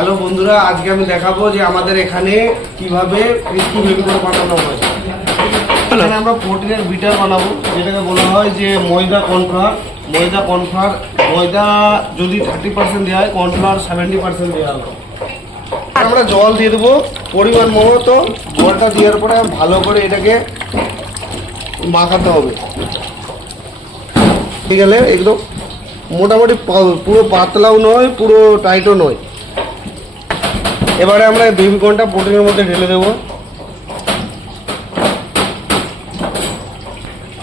Hello বন্ধুরা, আজকে আমি দেখাবো যে আমাদের এখানে কিভাবে ক্রিস্পি বেবিকর্ন বানানো হয়। এখানে আমরা প্রোটিনের বিটার বানাবো, যেটাকে বলা হয় যে ময়দা কর্নফ্লাওয়ার। ময়দা যদি 30% দেওয়া হয়, কর্নফ্লাওয়ার 70% দেওয়া হবে। আমরা জল দিয়ে দেবো পরিমাণ মতো। জলটা দেওয়ার পরে ভালো করে এটাকে মাখাতে হবে। ঠিক আছে, একদম মোটামুটি পুরো পাতলাও নয়, পুরো টাইটও নয়। এবারে আমরা বেবিকর্নটা প্রোটিনের মধ্যে ঢেলে দেবো,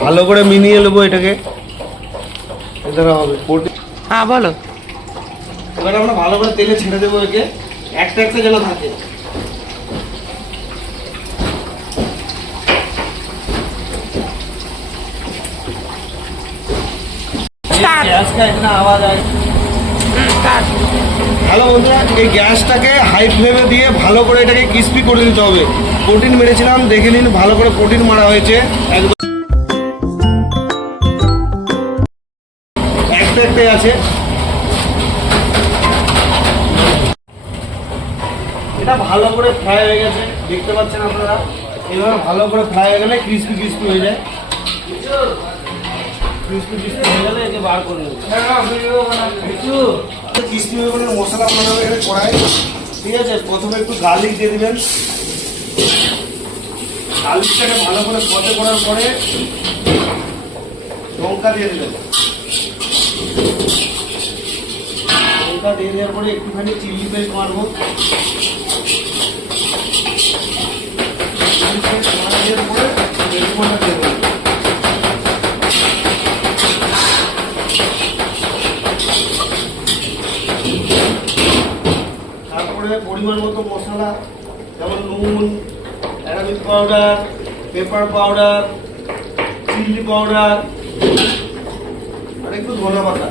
ভালো করে মিনিয়ে নেবো এটাকে। এটা হবে প্রোটিন। হ্যাঁ বলো। এবারে আমরা ভালো করে তেলে ছেড়ে দেবো একে, একটা একটা যেন থাকে। আওয়াজ হয়। হ্যালো বন্ধুরা, এই গ্যাসটাকে হাই ফ্লেমে দিয়ে ভালো করে এটাকে ক্রিস্পি করে দিতে হবে। প্রোটিন মেরেছিলাম, দেখে নিন ভালো করে প্রোটিন মারা হয়েছে। একদম একটা একটাই আছে। এটা ভালো করে ফ্রাই হয়ে গেছে, দেখতে পাচ্ছেন আপনারা। এইভাবে ভালো করে ফ্রাই হয়ে গেলে ক্রিস্পি হয়ে যায়। ক্রিস্পি হয়ে গেলে একে বার করে নেব। ক্রিস্পি হয়ে গেলে মশলা বানাবে এখানে কড়াই। ঠিক আছে, প্রথমে একটু গার্লিক দিয়ে দেবেন। গার্লিকটাকে ভালো করে সতে করার পরে লঙ্কা দিয়ে দেবেন। লঙ্কা দিয়ে দেওয়ার পরে একটুখানি চিলি পেস্ট মারবো। চিলি পেস্ট মারার পরে বেগুনটা দিয়ে দেবেন। তারপরে পরিমাণ মতো মশলা, যেমন নুন, Arabic powder, pepper powder, chili powder আর একটু ধনে পাতা।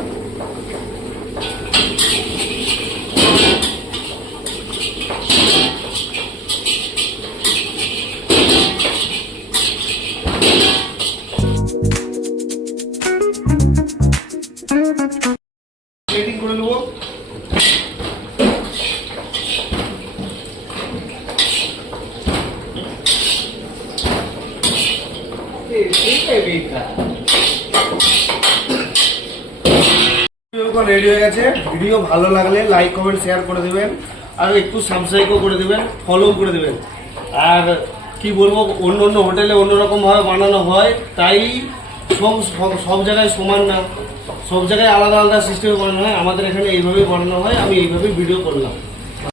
প্লেটিং করে নেবো। রেডি হয়ে গেছে। ভিডিও ভালো লাগলে লাইক কমেন্ট শেয়ার করে দেবেন, আর একটু সাবস্ক্রাইবও করে দেবেন, ফলো করে দেবেন। আর কি বলবো, অন্য অন্য হোটেলে অন্যরকমভাবে বানানো হয়, তাই সব জায়গায় সমান না, সব জায়গায় আলাদা আলাদা সিস্টেমে বানানো হয়। আমাদের এখানে এইভাবেই বানানো হয়, আমি এইভাবেই ভিডিও করলাম।